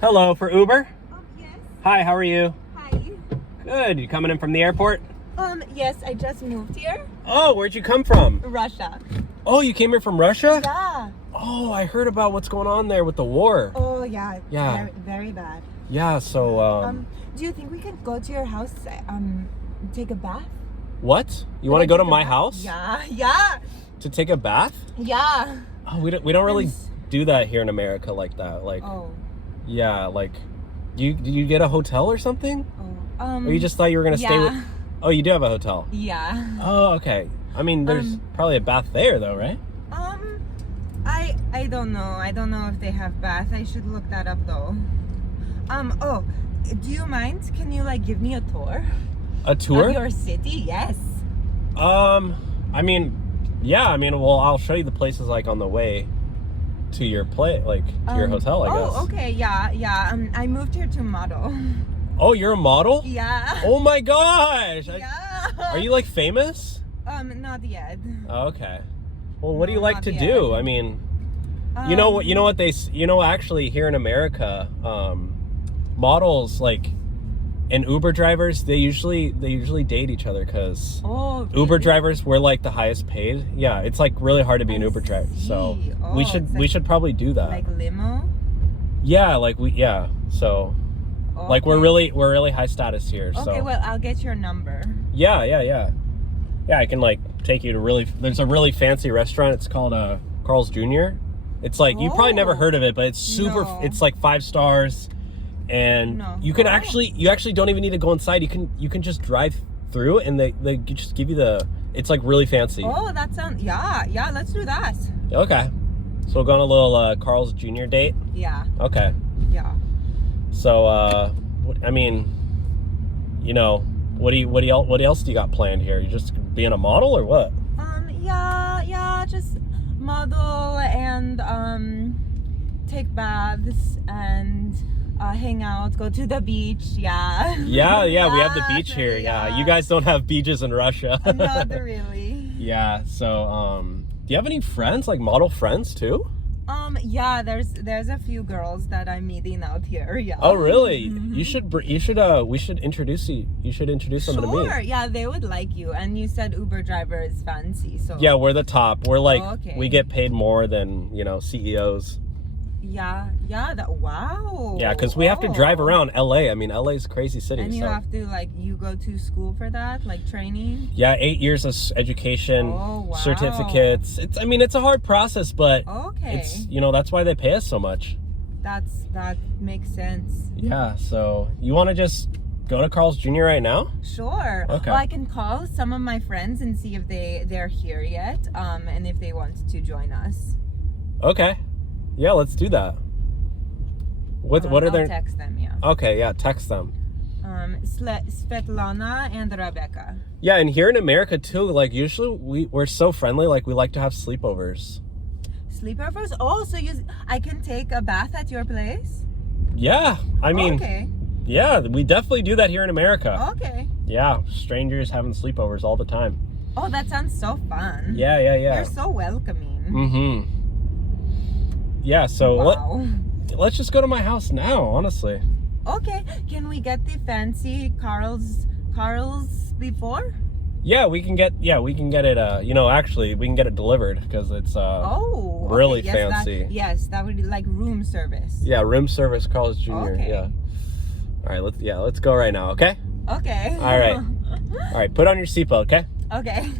Hello, for Uber? Yes. Hi, how are you? Hi. Good. You coming in from the airport? Yes, I just moved here. Oh, where'd you come from? Russia. Oh, you came here from Russia? Yeah. Oh, I heard about what's going on there with the war. Oh, yeah. Yeah. Very, very bad. Yeah, so, do you think we can go to your house, take a bath? what? You want to go to my house? Yeah, yeah, To take a bath? yeah. Oh, we don't really do that here in America like that. Like, Oh, yeah, like, did you get a hotel or something? oh. Or you just thought you were going to stay with... Oh, you do have a hotel? Yeah. Oh, okay. I mean, there's probably a bath there, though, right? I don't know. I don't know if they have bath. I should look that up, though. Oh, do you mind? Can you, like, give me a tour? A tour? Of your city? Yes. I mean, yeah, I mean, well, I'll show you the places, like, on the way to your to your hotel, I guess. Oh, okay, yeah. I moved here to model. Oh, you're a model? Yeah. Oh my gosh! Yeah. Are you, like, famous? Not yet. Oh, okay. Well, what do you No, like not to yet. do? I mean, you know what actually here in America, models, like, and Uber drivers, they usually date each other because really? Uber drivers were like the highest paid. Yeah, it's like really hard to be an Uber driver. So Oh, we should probably do that. Like limo? Yeah, so like we're really high status here. Okay, So well, I'll get your number. yeah, I can like take you to there's a really fancy restaurant. It's called Carl's Jr. It's like you probably never heard of it, but it's super. No. It's like 5 stars, and No. you can you actually don't even need to go inside. You can just drive through, and they just give you it's like really fancy. Oh, that sounds yeah. Let's do that. Okay, so we'll go on a little Carl's Jr. date. Yeah. Okay. Yeah. So I mean, you know, what else do you got planned here? You just being a model or what? Yeah, just model and take baths and hang out, go to the beach. Yeah. Yeah, we have the beach here. Yeah, you guys don't have beaches in Russia. Not really. Yeah. So, do you have any friends, like model friends too? Yeah, there's a few girls that I'm meeting out here. Yeah. Oh, really? Mm-hmm. We should introduce them to me. Sure. Yeah, they would like you. And you said Uber driver is fancy, so. Yeah, we're the top. We're like we get paid more than, CEOs. Yeah. Wow. Yeah, because we have to drive around LA. I mean, LA is a crazy city. And you have to you go to school for that, like training. Yeah, 8 years of education, certificates. It's a hard process, but it's that's why they pay us so much. That makes sense. Yeah, so you want to just go to Carl's Jr. right now? Sure. Okay. Well, I can call some of my friends and see if they're here yet, and if they want to join us. Okay. Yeah, let's do that. What are their... I'll text them, yeah. Okay, yeah, text them. Svetlana and Rebecca. Yeah, and here in America too, like usually we're so friendly, like we like to have sleepovers. Sleepovers? Oh, so I can take a bath at your place? Yeah, I mean... Okay. Yeah, we definitely do that here in America. Okay. Yeah, strangers having sleepovers all the time. Oh, that sounds so fun. Yeah. You're so welcoming. Mm-hmm. Yeah, so wow. Let's just go to my house now, honestly. Okay. Can we get the fancy Carl's before? Yeah, we can get it actually we can get it delivered because it's really fancy. That would be like room service. Yeah, room service Carl's Jr. Okay. Yeah. All right, let's go right now, okay? Okay. All right. All right, put on your seatbelt, okay? Okay.